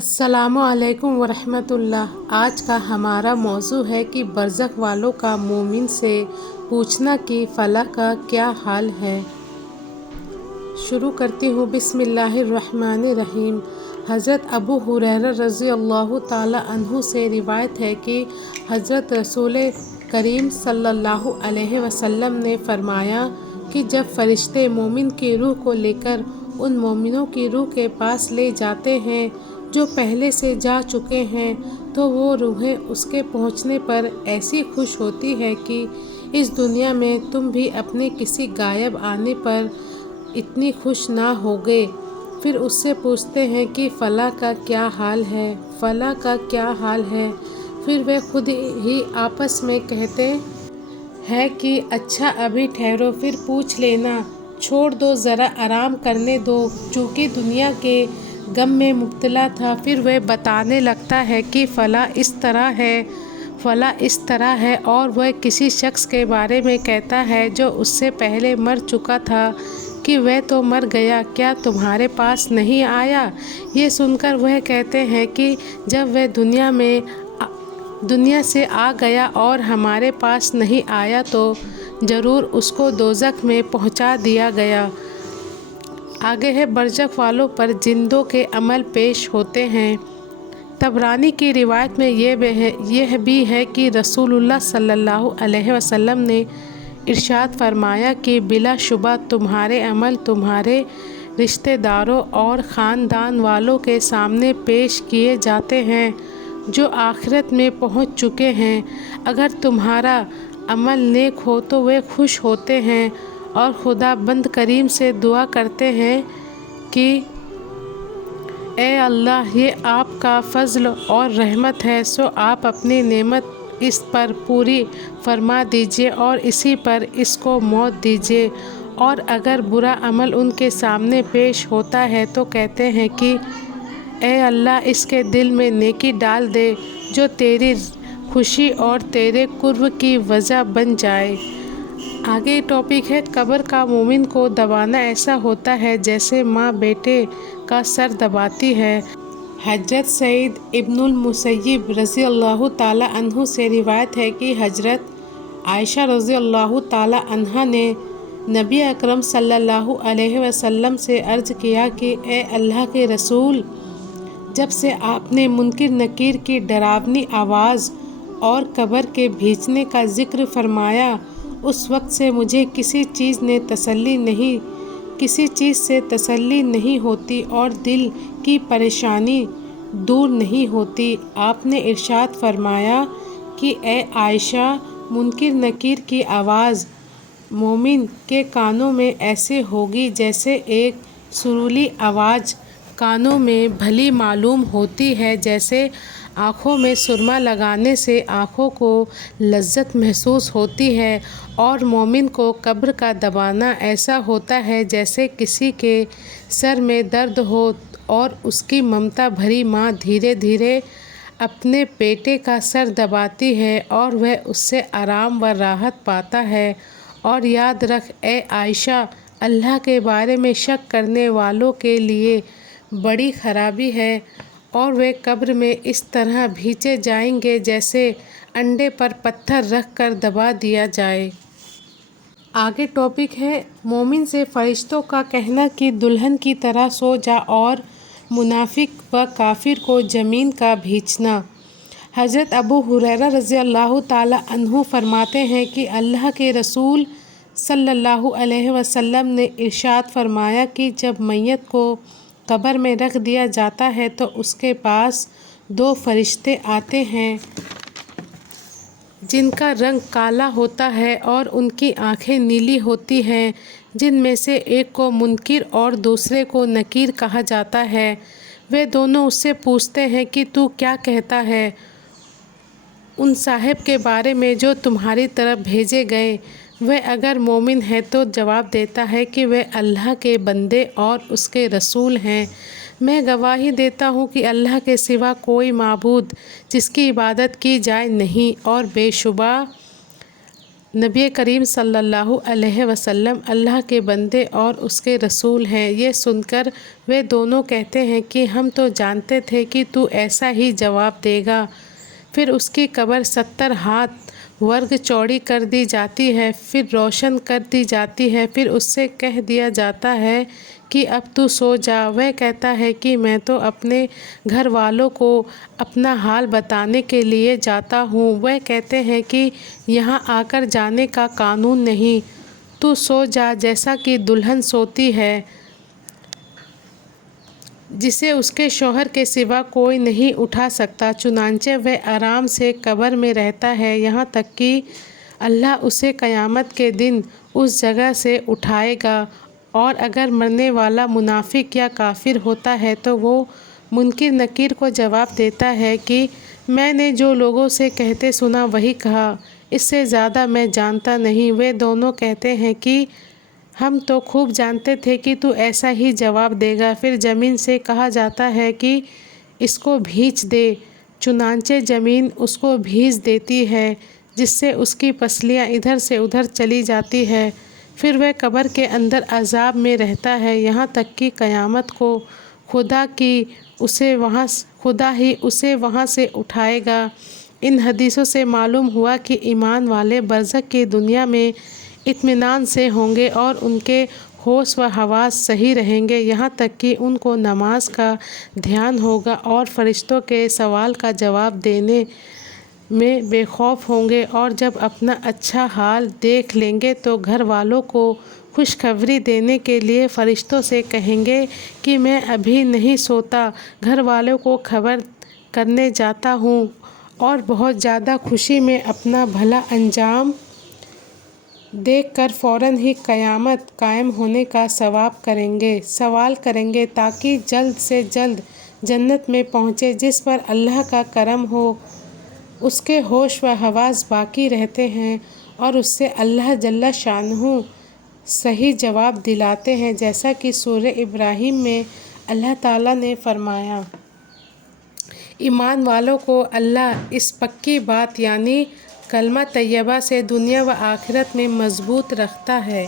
السلام علیکم ورحمۃ اللہ۔ آج کا ہمارا موضوع ہے کہ برزخ والوں کا مومن سے پوچھنا کہ فلاں کا کیا حال ہے۔ شروع کرتی ہوں۔ بسم اللہ الرحمن الرحیم۔ حضرت ابو ہریرہ رضی اللہ تعالیٰ عنہ سے روایت ہے کہ حضرت رسول کریم صلی اللہ علیہ وسلم نے فرمایا کہ جب فرشتے مومن کی روح کو لے کر ان مومنوں کی روح کے پاس لے جاتے ہیں جو پہلے سے جا چکے ہیں تو وہ روحیں اس کے پہنچنے پر ایسی خوش ہوتی ہے کہ اس دنیا میں تم بھی اپنے کسی غائب آنے پر اتنی خوش نہ ہوگے۔ پھر اس سے پوچھتے ہیں کہ فلاں کا کیا حال ہے، فلاں کا کیا حال ہے۔ پھر وہ خود ہی آپس میں کہتے ہیں کہ اچھا ابھی ٹھہرو، پھر پوچھ لینا، چھوڑ دو، ذرا آرام کرنے دو، چونکہ دنیا کے غم میں مبتلا تھا۔ پھر وہ بتانے لگتا ہے کہ فلاں اس طرح ہے، فلاں اس طرح ہے، اور وہ کسی شخص کے بارے میں کہتا ہے جو اس سے پہلے مر چکا تھا کہ وہ تو مر گیا، کیا تمہارے پاس نہیں آیا؟ یہ سن کر وہ کہتے ہیں کہ جب وہ دنیا سے آ گیا اور ہمارے پاس نہیں آیا تو ضرور اس کو دوزخ میں پہنچا دیا گیا۔ آگے ہے برزخ والوں پر زندوں کے عمل پیش ہوتے ہیں۔ طبرانی کی روایت میں یہ بھی ہے کہ رسول اللہ صلی اللہ علیہ وسلم نے ارشاد فرمایا کہ بلا شبہ تمہارے عمل تمہارے رشتہ داروں اور خاندان والوں کے سامنے پیش کیے جاتے ہیں جو آخرت میں پہنچ چکے ہیں۔ اگر تمہارا عمل نیک ہو تو وہ خوش ہوتے ہیں اور خدا بند کریم سے دعا کرتے ہیں کہ اے اللہ، یہ آپ کا فضل اور رحمت ہے، سو آپ اپنی نعمت اس پر پوری فرما دیجیے اور اسی پر اس کو موت دیجیے۔ اور اگر برا عمل ان کے سامنے پیش ہوتا ہے تو کہتے ہیں کہ اے اللہ، اس کے دل میں نیکی ڈال دے جو تیری خوشی اور تیرے قرب کی وجہ بن جائے۔ آگے ٹاپک ہے قبر کا مومن کو دبانا ایسا ہوتا ہے جیسے ماں بیٹے کا سر دباتی ہے۔ حضرت سعید ابن المسیب رضی اللہ تعالیٰ عنہ سے روایت ہے کہ حضرت عائشہ رضی اللہ تعالیٰ عنہا نے نبی اکرم صلی اللہ علیہ وسلم سے عرض کیا کہ اے اللہ کے رسول، جب سے آپ نے منکر نکیر کی ڈراؤنی آواز اور قبر کے بھینچنے کا ذکر فرمایا، اس وقت سے مجھے کسی چیز سے تسلی نہیں ہوتی اور دل کی پریشانی دور نہیں ہوتی۔ آپ نے ارشاد فرمایا کہ اے عائشہ، منکر نکیر کی آواز مومن کے کانوں میں ایسے ہوگی جیسے ایک سریلی آواز کانوں میں بھلی معلوم ہوتی ہے، جیسے آنکھوں میں سرما لگانے سے آنکھوں کو لذت محسوس ہوتی ہے، اور مومن کو قبر کا دبانا ایسا ہوتا ہے جیسے کسی کے سر میں درد ہو اور اس کی ممتا بھری ماں دھیرے دھیرے اپنے بیٹے کا سر دباتی ہے اور وہ اس سے آرام و راحت پاتا ہے۔ اور یاد رکھ اے عائشہ، اللہ کے بارے میں شک کرنے والوں کے لیے بڑی خرابی ہے، اور وہ قبر میں اس طرح بھینچے جائیں گے جیسے انڈے پر پتھر رکھ کر دبا دیا جائے۔ آگے ٹاپک ہے مومن سے فرشتوں کا کہنا کہ دلہن کی طرح سو جا، اور منافق و کافر کو زمین کا بھینچنا۔ حضرت ابو ہریرہ رضی اللہ تعالیٰ عنہ فرماتے ہیں کہ اللہ کے رسول صلی اللہ علیہ وسلم نے ارشاد فرمایا کہ جب میت کو قبر میں رکھ دیا جاتا ہے تو اس کے پاس دو فرشتے آتے ہیں جن کا رنگ کالا ہوتا ہے اور ان کی آنکھیں نیلی ہوتی ہیں، جن میں سے ایک کو منکر اور دوسرے کو نکیر کہا جاتا ہے۔ وہ دونوں اس سے پوچھتے ہیں کہ تو کیا کہتا ہے ان صاحب کے بارے میں جو تمہاری طرف بھیجے گئے؟ وہ اگر مومن ہے تو جواب دیتا ہے کہ وہ اللہ کے بندے اور اس کے رسول ہیں۔ میں گواہی دیتا ہوں کہ اللہ کے سوا کوئی معبود جس کی عبادت کی جائے نہیں، اور بے شبہ نبی کریم صلی اللہ علیہ وسلم اللہ کے بندے اور اس کے رسول ہیں۔ یہ سن کر وہ دونوں کہتے ہیں کہ ہم تو جانتے تھے کہ تو ایسا ہی جواب دے گا۔ پھر اس کی قبر 70 ہاتھ ورگ چوڑی کر دی جاتی ہے، پھر روشن کر دی جاتی ہے، پھر اس سے کہہ دیا جاتا ہے کہ اب تو سو جا۔ وہ کہتا ہے کہ میں تو اپنے گھر والوں کو اپنا حال بتانے کے لیے جاتا ہوں۔ وہ کہتے ہیں کہ یہاں آ کر جانے کا قانون نہیں، تو سو جا جیسا کہ دلہن سوتی ہے جسے اس کے شوہر کے سوا کوئی نہیں اٹھا سکتا۔ چنانچہ وہ آرام سے قبر میں رہتا ہے یہاں تک کہ اللہ اسے قیامت کے دن اس جگہ سے اٹھائے گا، اور اگر مرنے والا منافق یا کافر ہوتا ہے تو وہ منکر نکیر کو جواب دیتا ہے کہ میں نے جو لوگوں سے کہتے سنا وہی کہا، اس سے زیادہ میں جانتا نہیں۔ وہ دونوں کہتے ہیں کہ ہم تو خوب جانتے تھے کہ تو ایسا ہی جواب دے گا۔ پھر زمین سے کہا جاتا ہے کہ اس کو بھیج دے، چنانچہ زمین اس کو بھیج دیتی ہے، جس سے اس کی پسلیاں ادھر سے ادھر چلی جاتی ہے۔ پھر وہ قبر کے اندر عذاب میں رہتا ہے یہاں تک کہ قیامت کو خدا ہی اسے وہاں سے اٹھائے گا۔ ان حدیثوں سے معلوم ہوا کہ ایمان والے برزخ کی دنیا میں اطمینان سے ہوں گے اور ان کے ہوش و حواس صحیح رہیں گے، یہاں تک کہ ان کو نماز کا دھیان ہوگا اور فرشتوں کے سوال کا جواب دینے میں بے خوف ہوں گے، اور جب اپنا اچھا حال دیکھ لیں گے تو گھر والوں کو خوشخبری دینے کے لیے فرشتوں سے کہیں گے کہ میں ابھی نہیں سوتا، گھر والوں کو خبر کرنے جاتا ہوں، اور بہت زیادہ خوشی میں اپنا بھلا انجام دیکھ کر فوراً ہی قیامت قائم ہونے کا سوال کریں گے تاکہ جلد سے جلد جنت میں پہنچے۔ جس پر اللہ کا کرم ہو اس کے ہوش و حواس باقی رہتے ہیں اور اس سے اللہ جل شانہ صحیح جواب دلاتے ہیں، جیسا کہ سورہ ابراہیم میں اللہ تعالیٰ نے فرمایا۔ ایمان والوں کو اللہ اس پکی بات یعنی کلمہ طیبہ سے دنیا و آخرت میں مضبوط رکھتا ہے۔